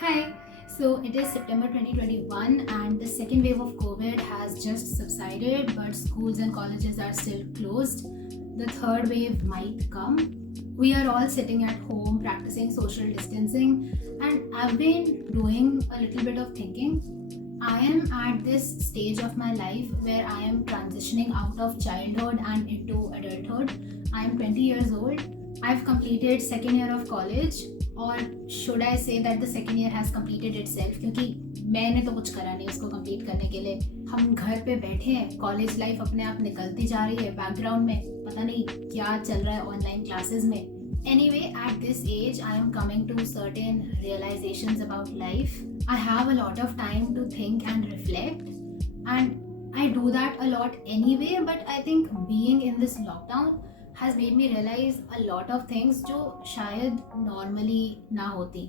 Hi. So it is September 2021 and the second wave of COVID has just subsided, but schools and colleges are still closed. The third wave might come. We are all sitting at home practicing social distancing, and I've been doing a little bit of thinking. I am at this stage of my life where I am transitioning out of childhood and into adulthood. I am 20 years old. I've completed second year of college, और should I say that the second year has completed itself, क्योंकि मैंने तो कुछ करा नहीं उसको complete करने के लिए. हम घर पे बैठे हैं, कॉलेज लाइफ अपने आप निकलती जा रही है, बैकग्राउंड में पता नहीं क्या चल रहा है ऑनलाइन क्लासेस में. Anyway, at this age, I am coming to certain realizations about life. I have a lot of time to think and reflect, and I do that a lot anyway, but I think being in this lockdown has made me realize a lot of things जो शायद normally ना होती.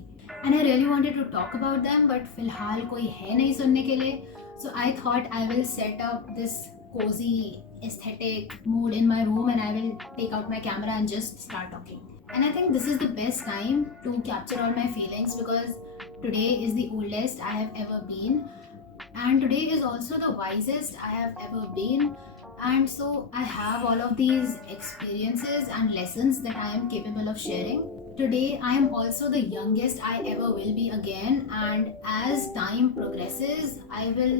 And I really wanted to talk about them, but फिलहाल कोई है नहीं सुनने के लिए. So I thought I will set up this cozy aesthetic mood in my room and I will take out my camera and just start talking. And I think this is the best time to capture all my feelings because today is the oldest I have ever been, and today is also the wisest I have ever been. And so I have all of these experiences and lessons that I am capable of sharing. Today I am also the youngest I ever will be again, and as time progresses I will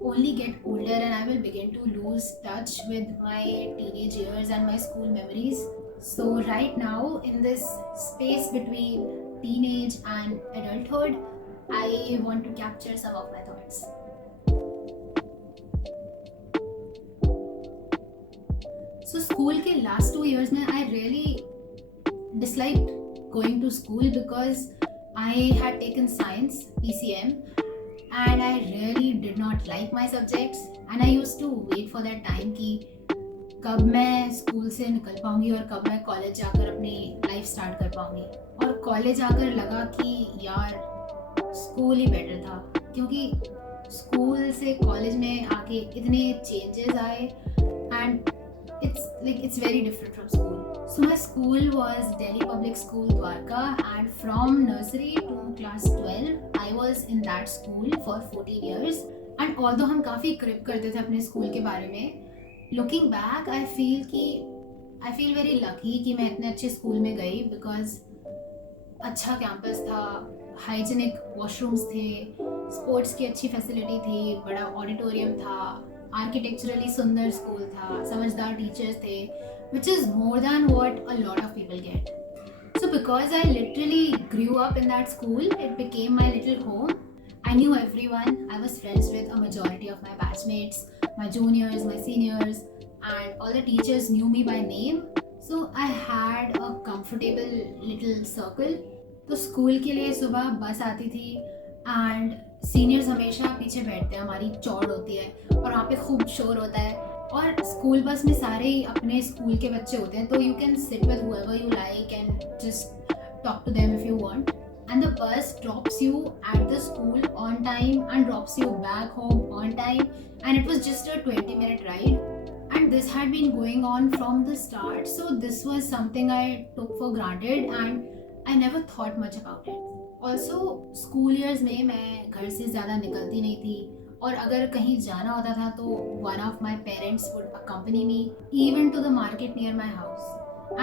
only get older and I will begin to lose touch with my teenage years and my school memories. So right now, in this space between teenage and adulthood, I want to capture some of my thoughts. So school के last 2 years में I really disliked going to school because I had taken science, PCM, and I really did not like my subjects, and I used to wait for that time कि कब मैं school से निकल पाऊंगी और कब मैं कॉलेज जाकर अपनी लाइफ स्टार्ट कर पाऊंगी. और कॉलेज आकर लगा कि यार स्कूल ही बेटर था, क्योंकि स्कूल से कॉलेज में आके इतने चेंजेस आए and it's very different from school. So my school was Delhi Public School Dwarka, and from nursery to class 12 I was in that school for 14 years. And although हम काफ़ी क्रिप करते थे अपने स्कूल के बारे में, looking back I feel very lucky कि मैं इतने अच्छे स्कूल में गई because अच्छा कैंपस था, हाइजीनिक वॉशरूम्स थे, स्पोर्ट्स की अच्छी फैसिलिटी थी, बड़ा ऑडिटोरियम था, आर्किटेक्चरली सुंदर स्कूल था, समझदार टीचर्स थे, which is more than what a lot of people get. So because I literally grew up in that school, it became my little home. I knew everyone. I was friends with a majority of my batchmates, my juniors, my seniors, and all the teachers knew me by name. So I had a comfortable little circle. तो school के लिए सुबह बस आती थी and seniors हमेशा पीछे बैठते हैं, हमारी चौड़ होती है और वहाँ पे खूब शोर होता है, और स्कूल बस में सारे ही अपने स्कूल के बच्चे होते हैं, तो you can sit with whoever you like and just talk to them if you want. And the bus drops you at the school on time and drops you back home on time, and it was just a 20-minute ride. And this had been going on from the start, so this was something I took for granted and I never thought much about it. Also, school years में मैं घर से ज़्यादा निकलती नहीं थी, और अगर कहीं जाना होता था तो one of my parents would accompany me even to the market near my house.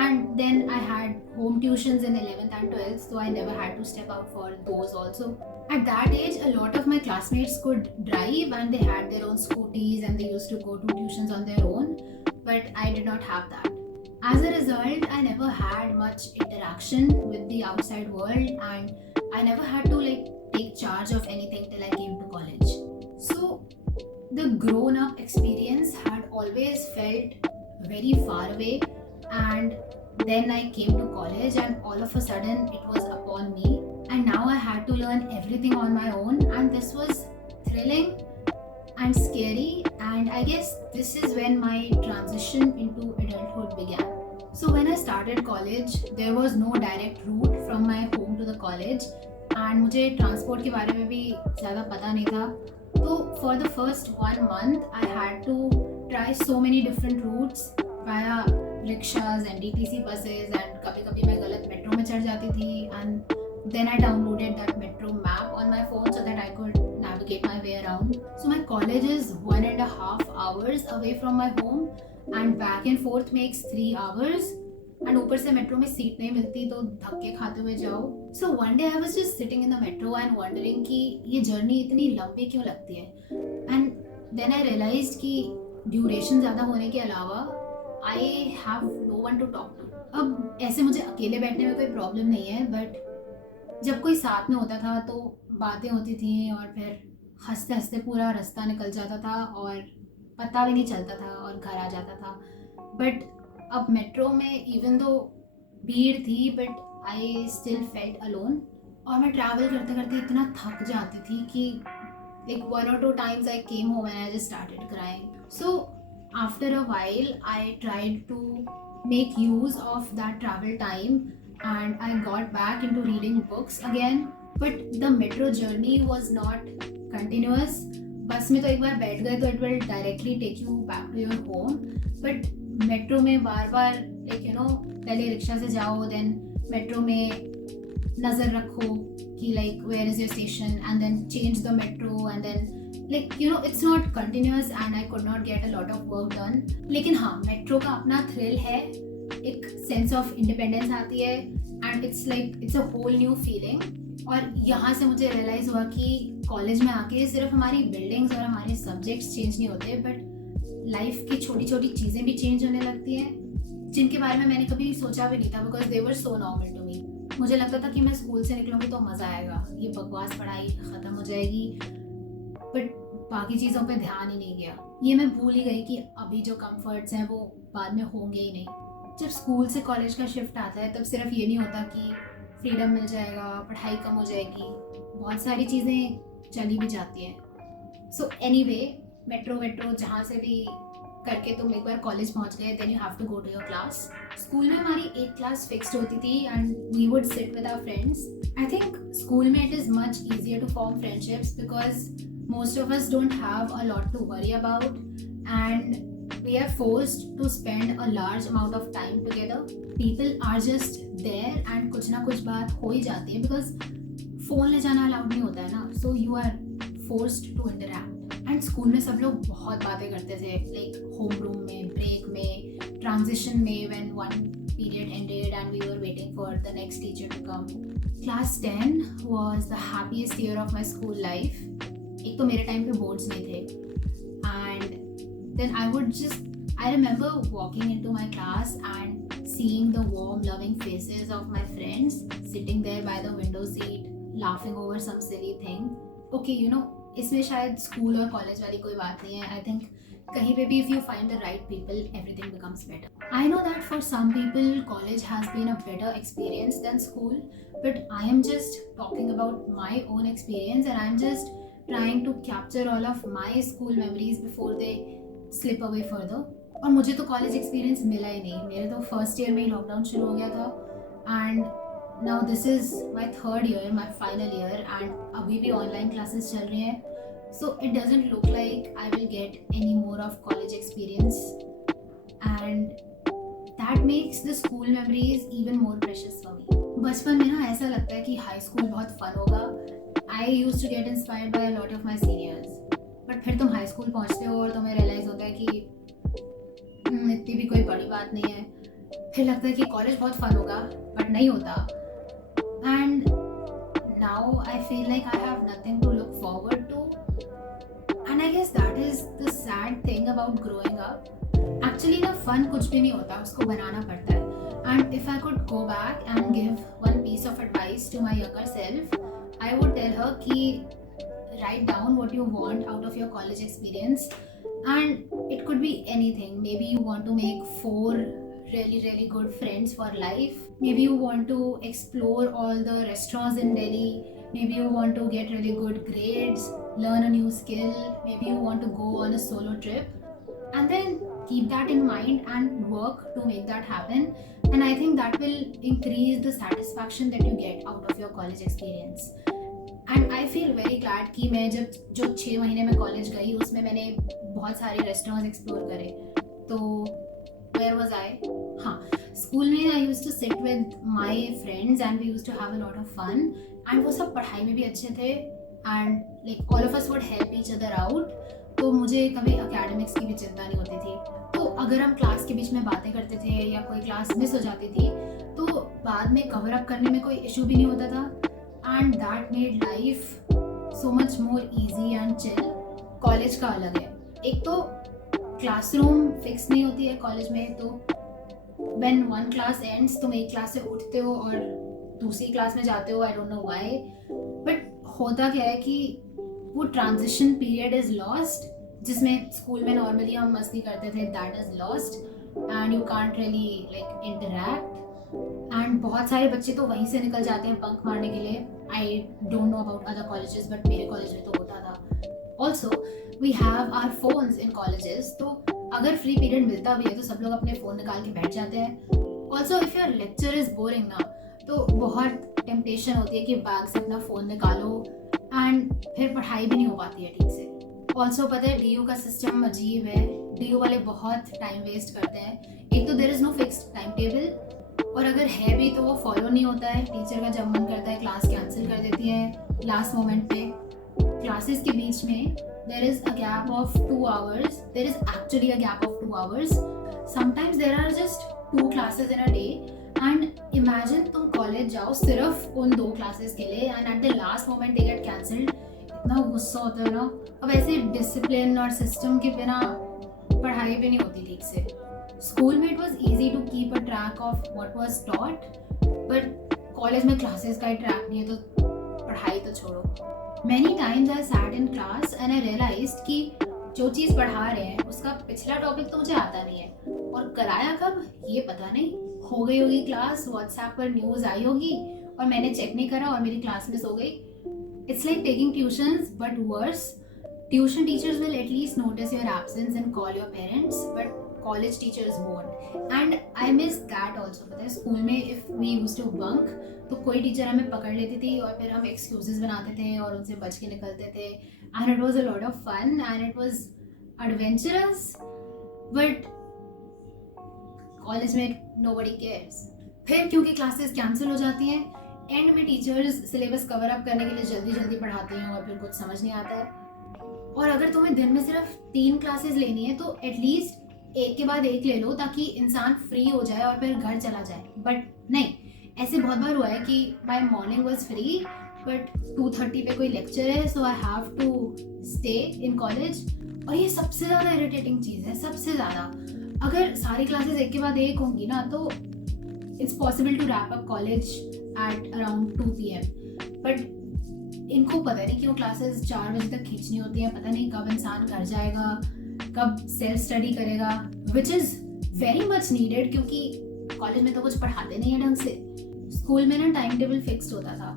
And then I had home tuitions in 11th and 12th, so I never had to step out for those also. At that age, a lot of my classmates could drive and they had their own scooties and they used to go to tuitions on their own, but I did not have that. As a result, I never had much interaction with the outside world, and I never had to take charge of anything till I came to college. So the grown-up experience had always felt very far away, and then I came to college and all of a sudden it was upon me, and now I had to learn everything on my own, and this was thrilling and scary, and I guess this is when my transition into adulthood began. So when I started college, there was no direct route from my home to the college, and मुझे transport के बारे में भी ज़्यादा पता नहीं था. तो for the first 1 month I had to try so many different routes via rickshaws and DTC buses, and कभी कभी मैं गलत मेट्रो में चढ़ जाती थी, and Then I downloaded that metro map on my phone so that I could navigate my way around. So my college is 1.5 hours away from my home, and back and forth makes 3 hours. And ऊपर से metro में seat नहीं मिलती तो धक्के खाते हुए जाओ. So one day I was just sitting in the metro and wondering कि ये जर्नी इतनी लंबी क्यों लगती है. And then I realized कि ड्यूरेशन ज़्यादा होने के अलावा I have no one to talk to. अब ऐसे मुझे अकेले बैठने में कोई प्रॉब्लम नहीं है, बट जब कोई साथ में होता था तो बातें होती थी और फिर हंसते हंसते पूरा रास्ता निकल जाता था और पता भी नहीं चलता था और घर आ जाता था. बट अब मेट्रो में इवन दो भीड़ थी, but I still felt alone. और मैं ट्रैवल करते करते इतना थक जाती थी कि like 1 or 2 times I came home and I just started crying. So after a while I tried to make use of that travel time and I got back into reading books again. But the metro journey was not continuous. बस में तो एक बार बैठ गए तो it will directly take you back to your home. But metro में बार बार like you know पहले rickshaw से जाओ, then मेट्रो में नज़र रखो कि like where is your station, and then change the metro, and then like you know it's not continuous and I could not get a lot of work done. लेकिन हाँ, metro का अपना thrill है, एक सेंस ऑफ इंडिपेंडेंस आती है and it's like it's a whole new feeling. और यहाँ से मुझे रियलाइज़ हुआ कि कॉलेज में आके सिर्फ हमारी बिल्डिंग्स और हमारे सब्जेक्ट्स चेंज नहीं होते, बट लाइफ की छोटी छोटी चीज़ें भी चेंज होने लगती हैं जिनके बारे में मैंने कभी सोचा भी नहीं था, because they were so normal to me. मुझे लगता था कि मैं स्कूल से निकलूँगी तो मज़ा आएगा, ये बकवास पढ़ाई ख़त्म हो जाएगी, बट बाकी चीज़ों पे ध्यान ही नहीं गया. ये मैं भूल ही गई कि अभी जो कंफर्ट्स हैं वो बाद में होंगे ही नहीं. जब स्कूल से कॉलेज का शिफ्ट आता है तब सिर्फ ये नहीं होता कि फ्रीडम मिल जाएगा, पढ़ाई कम हो जाएगी, बहुत सारी चीज़ें चली भी जाती हैं. सो एनीवे, मेट्रो जहाँ से भी करके तुम एक बार कॉलेज पहुँच गए, then you have to go to your class. School में हमारी एक क्लास फिक्स्ड होती थी and we would sit with our friends. I think school में it is much easier to form friendships because most of us don't have a lot to worry about and we are forced to spend a large amount of time together. People are just there and कुछ ना कुछ बात हो ही जाती है because phone ले जाना अलाउड नहीं होता है ना, so you are forced to interact. And school में सब लोग बहुत बातें करते थे, like होम रूम में, ब्रेक में, ट्रांजिशन में, when one period ended and we were waiting for the next teacher to come. Class 10 was the happiest year of my school life. एक तो मेरे टाइम पे बोर्ड्स नहीं थे and then I remember walking into my class and seeing the warm loving faces of my friends sitting there by the window seat laughing over some silly thing. Okay, you know इसमें शायद school और college वाली कोई बात नहीं है. I think कहीं पे भी if you find the right people everything becomes better. I know that for some people college has been a better experience than school, but I am just talking about my own experience and I am just trying to capture all of my school memories before they slip away further. और मुझे तो college experience मिला ही नहीं. मेरे तो first year में ही lockdown शुरू हो गया था and now this is my third year, my final year, and अभी भी ऑनलाइन क्लासेस चल रही हैं. So it doesn't look like I will get any more of college experience and that makes the school memories even more precious for me. बचपन में ना ऐसा लगता है कि हाई स्कूल बहुत फन होगा. I used to get inspired by a lot of my seniors. But फिर तुम हाई स्कूल पहुँचते हो और तुम्हें रियलाइज़ होता है कि इतनी भी कोई बड़ी बात नहीं है. फिर लगता है कि कॉलेज बहुत फन होगा, बट नहीं होता. And now I feel like I have nothing to look forward to and I guess that is the sad thing about growing up. Actually ना फन कुछ भी नहीं होता, उसको बनाना पड़ता है. And if I could go back and give one piece of advice to my younger self, I would tell her कि write down what you want out of your college experience and it could be anything. Maybe you want to make 4 really good friends for life. Maybe you want to explore all the restaurants in Delhi. Maybe you want to get really good grades, learn a new skill. Maybe you want to go on a solo trip and then keep that in mind and work to make that happen. And I think that will increase the satisfaction that you get out of your college experience. And I feel very glad कि मैं जब जो 6 महीने में college गई उसमें मैंने बहुत सारे रेस्टोरेंट्स एक्सप्लोर करे. तो where was I? हाँ, स्कूल में I used to sit with my friends and we used to have a lot of fun, and वो सब पढ़ाई में भी अच्छे थे, and like all of us would help each other out. तो मुझे कभी एकेडमिक्स की भी चिंता नहीं होती थी। तो अगर हम क्लास के बीच में बातें करते थे या कोई क्लास मिस हो जाती थी तो बाद में कवर अप करने में कोई इशू भी नहीं होता था, and that made life so much more easy and chill. College का अलग है, एक तो क्लासरूम फिक्स नहीं होती है कॉलेज में, तो व्हेन वन क्लास एंड्स तुम एक क्लास से उठते हो और दूसरी क्लास में जाते हो, आई डोंट नो व्हाई, बट होता क्या है कि वो ट्रांजिशन पीरियड इज लॉस्ट, जिसमें स्कूल में नॉर्मली हम मस्ती करते थे, that is lost and you can't really like interact. And बहुत सारे बच्चे तो वहीं से निकल जाते हैं बंक मारने के लिए। I don't know about other colleges, but मेरे कॉलेज में तो होता था। Also we have our phones in colleges, तो अगर फ्री पीरियड मिलता भी है तो सब लोग अपने फ़ोन निकाल के बैठ जाते हैं। Also if your lecture is boring ना, तो बहुत टेम्पटेशन होती है कि बैग से अपना फ़ोन निकालो, एंड फिर पढ़ाई भी नहीं हो पाती है ठीक से। ऑल्सो पता है DU का सिस्टम अजीब है, DU वाले बहुत टाइम वेस्ट करते हैं। एक तो there is no fixed time table, और अगर है भी तो वो फॉलो नहीं होता है। टीचर का जब मन करता है क्लास कैंसिल कर देती है लास्ट मोमेंट पे। क्लासेस के बीच में there is a gap of 2 hours. There is actually a gap of 2 hours. Sometimes there are just 2 classes in a day, and imagine तुम कॉलेज जाओ सिर्फ उन 2 क्लासेस के लिए, and at the last moment they get cancelled. इतना गुस्सा होता है ना। अब ऐसे डिसिप्लिन और सिस्टम के बिना पढ़ाई भी नहीं होती ठीक से। स्कूल में it was easy to keep a track of what was taught, but college में क्लासेस का ही ट्रैक नहीं है, तो पढ़ाई तो छोड़ो। Many times I sat in class and I realized कि जो चीज़ पढ़ा रहे हैं उसका पिछला टॉपिक तो मुझे आता नहीं है, और कराया कब ये पता नहीं। हो गई होगी क्लास, व्हाट्सएप पर न्यूज़ आई होगी और मैंने चेक नहीं करा और मेरी क्लास मिस हो गई। It's like taking tuitions but worse. Tuition teachers will at least notice your absence and call your parents, but college teachers won't, and I miss that also. पता है स्कूल में if we used to bunk, तो कोई teacher हमें पकड़ लेती थी और फिर हम एक्सक्यूजेस बनाते थे और उनसे बच के निकलते थे, and it was a lot of fun and it was adventurous. But college में नोबडी केयर्स। फिर क्योंकि क्लासेस कैंसिल हो जाती हैं, एंड में टीचर्स सिलेबस कवर अप करने के लिए जल्दी जल्दी पढ़ाते हैं और फिर कुछ समझ नहीं आता है। और अगर तुम्हें दिन में सिर्फ 3 क्लासेस लेनी है तो एटलीस्ट एक के बाद एक ले लो, ताकि इंसान फ्री हो जाए और फिर घर चला जाए। बट नहीं, ऐसे बहुत बार हुआ है कि my morning was free but 2:30 पे कोई लेक्चर है, so I have to stay in college. और ये सबसे ज़्यादा इरिटेटिंग चीज़ है, सबसे ज़्यादा। अगर सारी क्लासेस एक के बाद एक होंगी ना तो it's possible to wrap up college at around 2 PM, but इनको पता नहीं क्यों क्लासेस 4 बजे तक खींचनी होती हैं। पता नहीं कब इंसान घर जाएगा, कब सेल्फ स्टडी करेगा, which is very much needed, क्योंकि कॉलेज में तो कुछ पढ़ाते नहीं है ढंग से। स्कूल में ना टाइम टेबल फिक्स्ड होता था,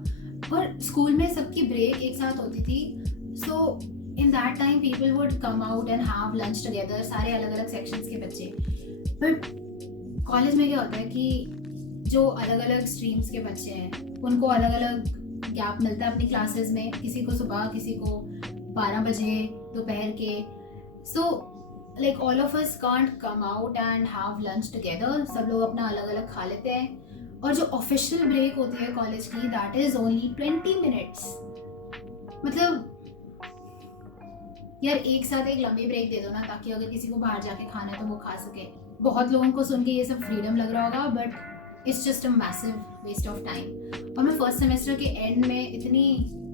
और स्कूल में सबकी ब्रेक एक साथ होती थी, so in that time people would come out and have lunch together, सारे अलग अलग सेक्शंस के बच्चे। बट कॉलेज में क्या होता है कि जो अलग अलग स्ट्रीम्स के बच्चे हैं उनको अलग अलग गैप मिलता है अपनी क्लासेस में, किसी को सुबह, किसी को 12 बजे दोपहर के। So like all of us can't come out and have lunch together, सब लोग अपना अलग अलग खा लेते हैं। और जो ऑफिशियल ब्रेक होती है कॉलेज की, दैट इज ओनली 20 मिनट्स। मतलब यार एक साथ एक लंबी ब्रेक दे दो ना, ताकि अगर किसी को बाहर जाके खाना है तो वो खा सके। बहुत लोगों को सुन के ये सब फ्रीडम लग रहा होगा, but it's just a massive waste of time. और मैं फर्स्ट सेमेस्टर के एंड में इतनी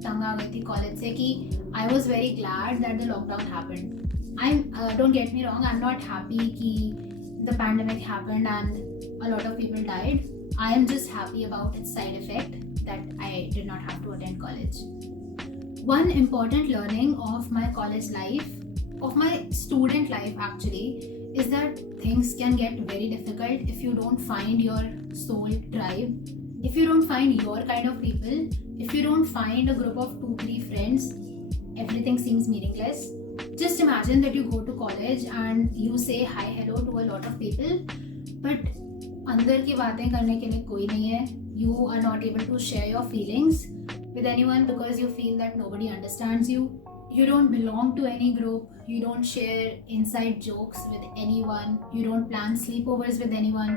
तंग आ गई थी कॉलेज से कि I was very glad that the lockdown happened. Don't get me wrong, I'm not happy कि the pandemic happened and a lot of people died. I am just happy about its side effect that I did not have to attend college. One important learning of my college life, of my student life actually, is that things can get very difficult if you don't find your soul tribe, if you don't find your kind of people, if you don't find a group of 2-3 friends, everything seems meaningless. Just imagine that you go to college and you say hi hello to a lot of people, but अंदर की बातें करने के लिए कोई नहीं है. You are not able to share your feelings with anyone because you feel that nobody understands you. You don't belong to any group. You don't share inside jokes with anyone. You don't plan sleepovers with anyone.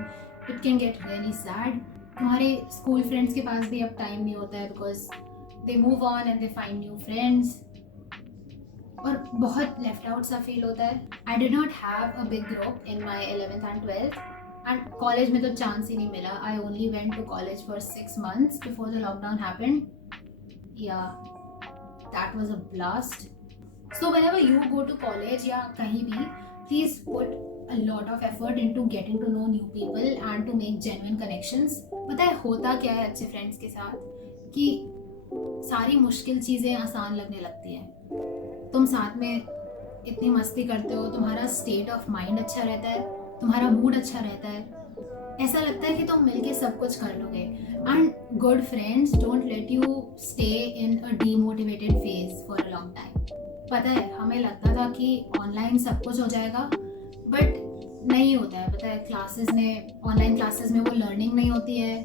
It can get really sad. तुम्हारे school friends के पास भी अब time नहीं होता है because they move on and they find new friends, और बहुत लेफ्ट आउट सा फील होता है. I did not have a big group in my 11th and 12th, and college में तो चांस ही नहीं मिला. I only went to college for 6 months before the lockdown happened. या that was a blast. So whenever you go to college या कहीं भी, please put a lot of effort into getting to know new people and to make genuine connections. पता है होता क्या है अच्छे फ्रेंड्स के साथ कि सारी मुश्किल चीज़ें आसान लगने लगती हैं. तुम साथ में इतनी मस्ती करते हो, तुम्हारा स्टेट ऑफ माइंड अच्छा रहता है, तुम्हारा मूड अच्छा रहता है, ऐसा लगता है कि तुम मिलके सब कुछ कर लोगे. And good friends don't let you stay in a demotivated phase for a long time. पता है हमें लगता था कि ऑनलाइन सब कुछ हो जाएगा, बट नहीं होता है. पता है ऑनलाइन क्लासेस में वो लर्निंग नहीं होती है,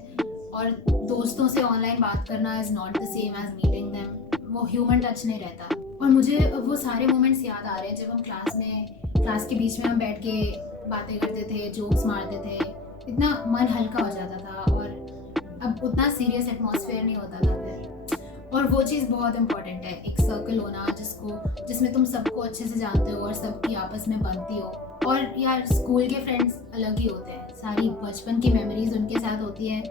और दोस्तों से ऑनलाइन बात करना is not the same as meeting them. वो ह्यूमन टच नहीं रहता. और मुझे वो सारे मोमेंट्स याद आ रहे हैं जब हम क्लास के बीच में हम बैठ के बातें करते थे, जोक्स मारते थे, इतना मन हल्का हो जाता था, और अब उतना सीरियस एटमॉस्फेयर नहीं होता था फिर. और वो चीज़ बहुत इंपॉर्टेंट है, एक सर्कल होना जिसमें तुम सबको अच्छे से जानते हो और सबकी आपस में बनती हो. और यार स्कूल के फ्रेंड्स अलग ही होते हैं, सारी बचपन की मेमोरीज उनके साथ होती हैं.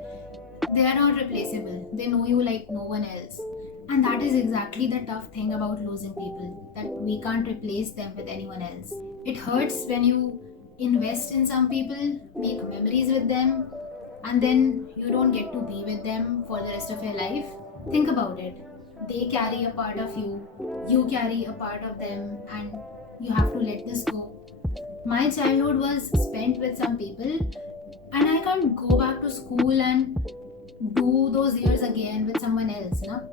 They are not replaceable, they know you like no one else. And that is exactly the tough thing about losing people, that we can't replace them with anyone else. It hurts when you invest in some people, make memories with them, and then you don't get to be with them for the rest of your life. Think about it. They carry a part of you, you carry a part of them, and you have to let this go. My childhood was spent with some people, and I can't go back to school and do those years again with someone else, na?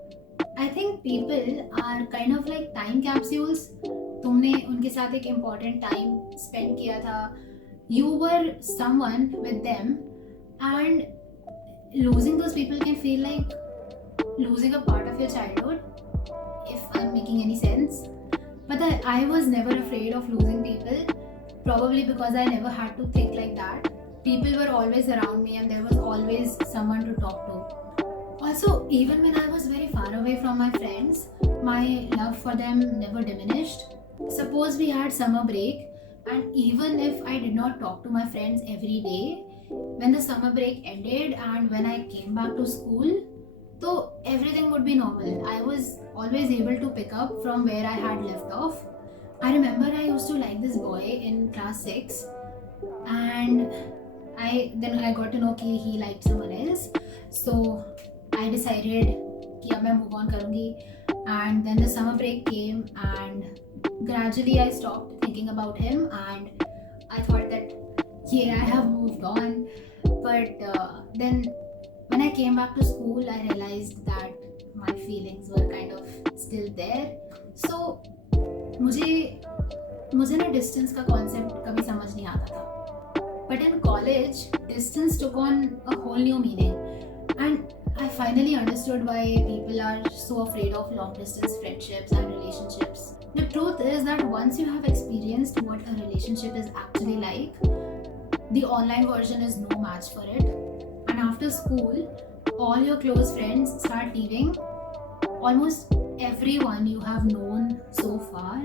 I think people are kind of like time capsules. तुमने उनके साथ एक important time spend किया था. You were someone with them, and losing those people can feel like losing a part of your childhood, if I'm making any sense. But I was never afraid of losing people, probably because I never had to think like that. People were always around me, and there was always someone to talk to. Also, even when I was very far away from my friends, my love for them never diminished. Suppose we had summer break, and even if I did not talk to my friends every day, when the summer break ended and when I came back to school, so everything would be normal. I was always able to pick up from where I had left off. I remember I used to like this boy in class 6, and I got to know कि he liked someone else. So I decided कि अब मैं move on करूँगी, and then the summer break came, and gradually I stopped thinking about him, and I thought that yeah, I have moved on. But then when I came back to school, I realized that my feelings were kind of still there. So मुझे ना distance का concept कभी समझ नहीं आता था. But in college, distance took on a whole new meaning, and I finally understood why people are so afraid of long distance friendships and relationships. The truth is that once you have experienced what a relationship is actually like, the online version is no match for it. And after school, all your close friends start leaving. Almost everyone you have known so far,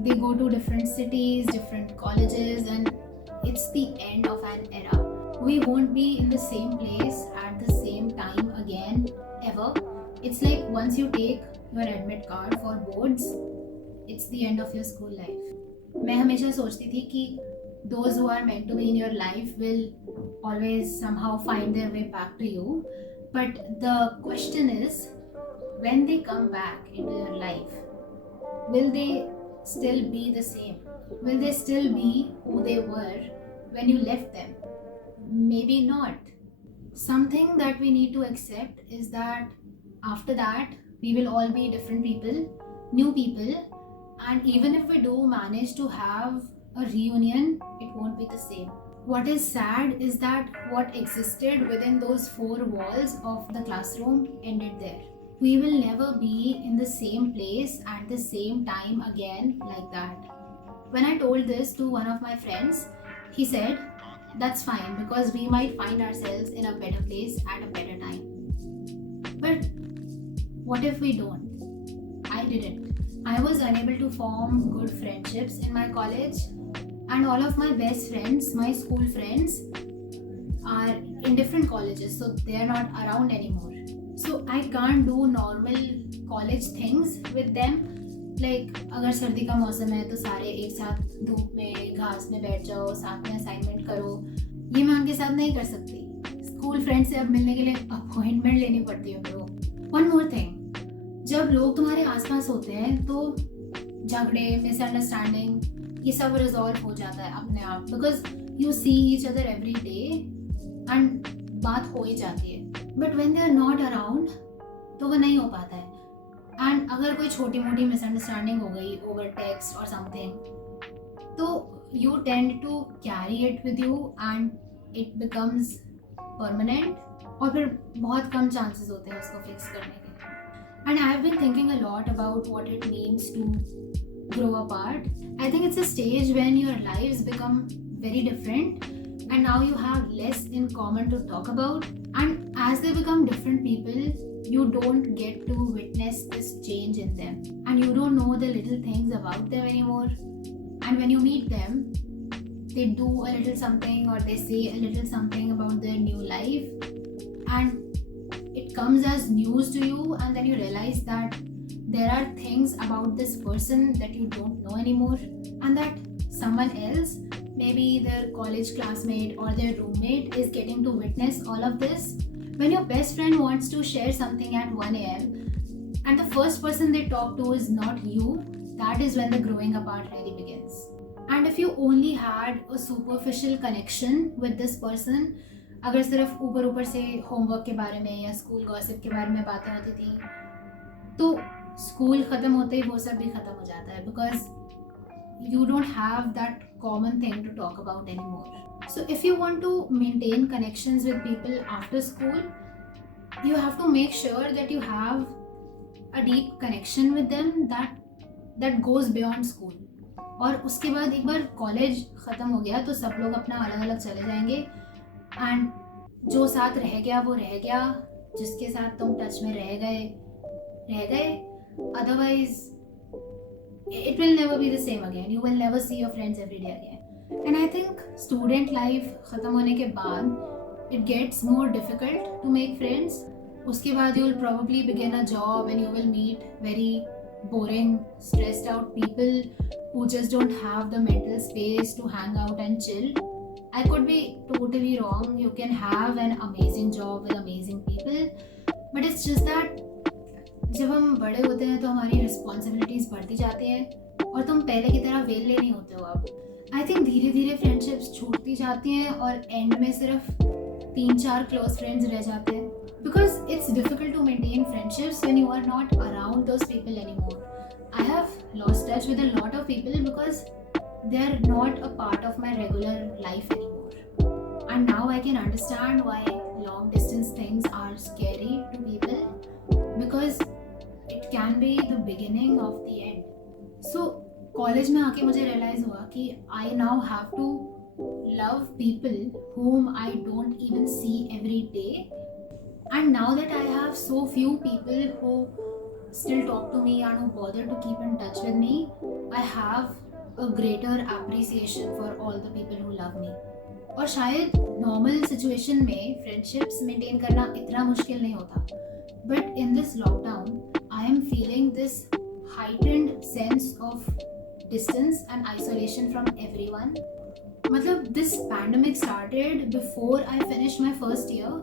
they go to different cities, different colleges, and it's the end of an era. We won't be in the same place at the same time again, ever. It's like once you take your admit card for boards, it's the end of your school life. मैं हमेशा सोचती थी कि those who are meant to be in your life will always somehow find their way back to you. But the question is, when they come back into your life, will they still be the same? Will they still be who they were when you left them? Maybe not. Something that we need to accept is that after that, we will all be different people, new people, and even if we do manage to have a reunion, it won't be the same. What is sad is that what existed within those four walls of the classroom ended there. We will never be in the same place at the same time again like that. When I told this to one of my friends, he said, that's fine because we might find ourselves in a better place at a better time. But what if we don't? I didn't. I was unable to form good friendships in my college, and all of my best friends, my school friends, are in different colleges, so they are not around anymore. So I can't do normal college things with them. Like अगर सर्दी का मौसम है तो सारे एक साथ धूप में घास में बैठ जाओ, साथ में असाइनमेंट करो, ये मैं उनके साथ नहीं कर सकती. स्कूल फ्रेंड से अब मिलने के लिए अपॉइंटमेंट लेनी पड़ती है मेरे को. वन मोर थिंग, जब लोग तुम्हारे आसपास होते हैं तो झगड़े, मिसअंडरस्टैंडिंग, ये सब रिजॉल्व हो जाता है अपने आप, because you see each other every day and बात हो ही जाती है. But when they are not around तो वो नहीं हो पाता है. एंड अगर कोई छोटी मोटी मिसअंडरस्टैंडिंग हो गई ओवर टेक्स्ट और समथिंग, तो you tend to carry it with you and it becomes permanent, और फिर बहुत कम चांसेस होते हैं उसको फिक्स करने के. And I've been thinking a lot about what it means to grow apart. I think it's a stage when your lives become very different and now you have less in common to talk about. And as they become different people, you don't get to witness this change in them. And you don't know the little things about them anymore. And when you meet them, they do a little something or they say a little something about their new life. And it comes as news to you, and then you realize that there are things about this person that you don't know anymore, and that someone else, maybe their college classmate or their roommate, is getting to witness all of this. When your best friend wants to share something at 1 a.m. and the first person they talk to is not you, that is when the growing apart really begins. And if you only had a superficial connection with this person, अगर सिर्फ ऊपर ऊपर से homework के बारे में या school gossip के बारे में बातें होती थी, तो स्कूल ख़त्म होते ही वो सब भी ख़त्म हो जाता है, because you don't have that common thing to talk about anymore. So if you want to maintain connections with people after school, you have to make sure that you have a deep connection with them that goes beyond school. और उसके बाद एक बार college ख़त्म हो गया तो सब लोग अपना अलग अलग चले जाएंगे, एंड जो साथ रह गया वो रह गया, जिसके साथ तुम टच में रह गए, otherwise it will never be the same again. You will never see your friends every day again. And I think student life ख़त्म होने के बाद it gets more difficult to make friends. उसके बाद you will probably begin a job and you will meet very boring, stressed out people who just don't have the mental space to hang out and chill. I could be totally wrong. You can have an amazing job with amazing people, but it's just that जब हम बड़े होते हैं तो हमारी responsibilities बढ़ती जाती हैं और तुम पहले की तरह वेले नहीं होते हो अब. आई थिंक धीरे धीरे फ्रेंडशिप्स छूटती जाती हैं और एंड में सिर्फ 3-4 क्लोज फ्रेंड्स रह जाते हैं, because it's difficult to maintain friendships when you are not around those people anymore. I have lost touch with a lot of people because they are not a part of my regular life anymore. And now I can understand why long distance things are scary to people, because it can be the beginning of the end. So college में आके मुझे realize हुआ कि I now have to love people whom I don't even see every day. And now that I have so few people who still talk to me and who bother to keep in touch with me, I have a greater appreciation for all the people who love me. और शायद normal situation में friendships maintain करना इतना मुश्किल नहीं होता, but in this lockdown I am feeling this heightened sense of distance and isolation from everyone. मतलब this pandemic started before I finished my first year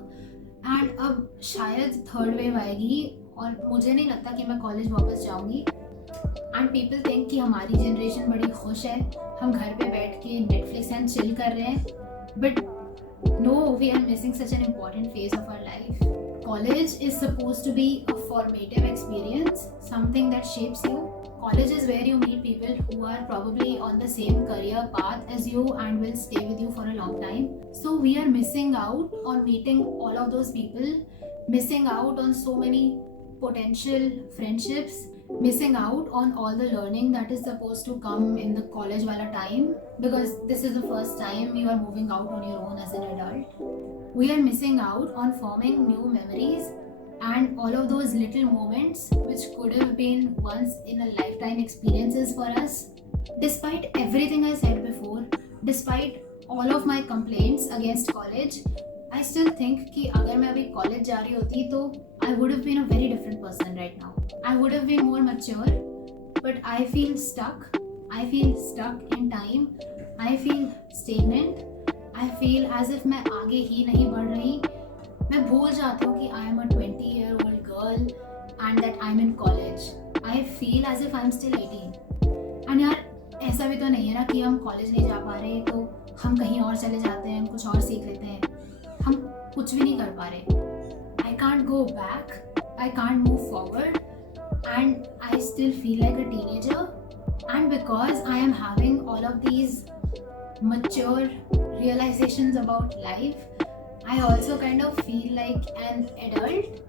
and अब शायद थर्ड वेव आएगी और मुझे नहीं लगता कि मैं कॉलेज वापस जाऊंगी. एंड पीपल थिंक कि हमारी जनरेशन बड़ी खुश है, हम घर पे बैठ के नेटफ्लिक्स एंड चिल कर रहे हैं, but no, we are missing such an important phase of our life. College is suppose to be a formative experience, something that shapes you. College is where you meet people who are probably on the same career path as you and will stay with you for a long time. So we are missing out on meeting all of those people, missing out on so many potential friendships, missing out on all the learning that is supposed to come in the college wala time, because this is the first time you are moving out on your own as an adult. We are missing out on forming new memories and all of those little moments which could have been once in a lifetime experiences for us. Despite everything I said before, despite all of my complaints against college, I still think कि अगर मैं अभी college जा रही होती तो I would have been a very different person right now. I would have been more mature, but I feel stuck. I feel stuck in time. I feel stagnant. I feel as if मैं आगे ही नहीं बढ़ रही. मैं भूल जाती हूँ कि I am a 20-year-old girl and that I'm in college. I feel as if I'm still 18. And यार ऐसा भी तो नहीं है ना कि हम कॉलेज नहीं जा पा रहे तो हम कहीं और चले जाते हैं, हम कुछ और सीख लेते हैं. हम कुछ भी नहीं कर पा रहे. I can't go back. I can't move forward. And I still feel like a teenager. And because I am having all of these mature realizations about life, I also kind of feel like an adult.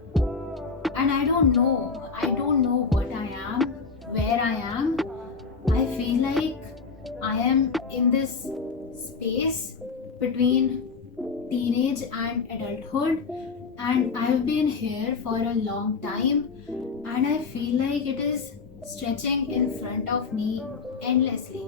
And I don't know what I am, where I am. I feel like I am in this space between teenage and adulthood, and I've been here for a long time, and I feel like it is stretching in front of me endlessly.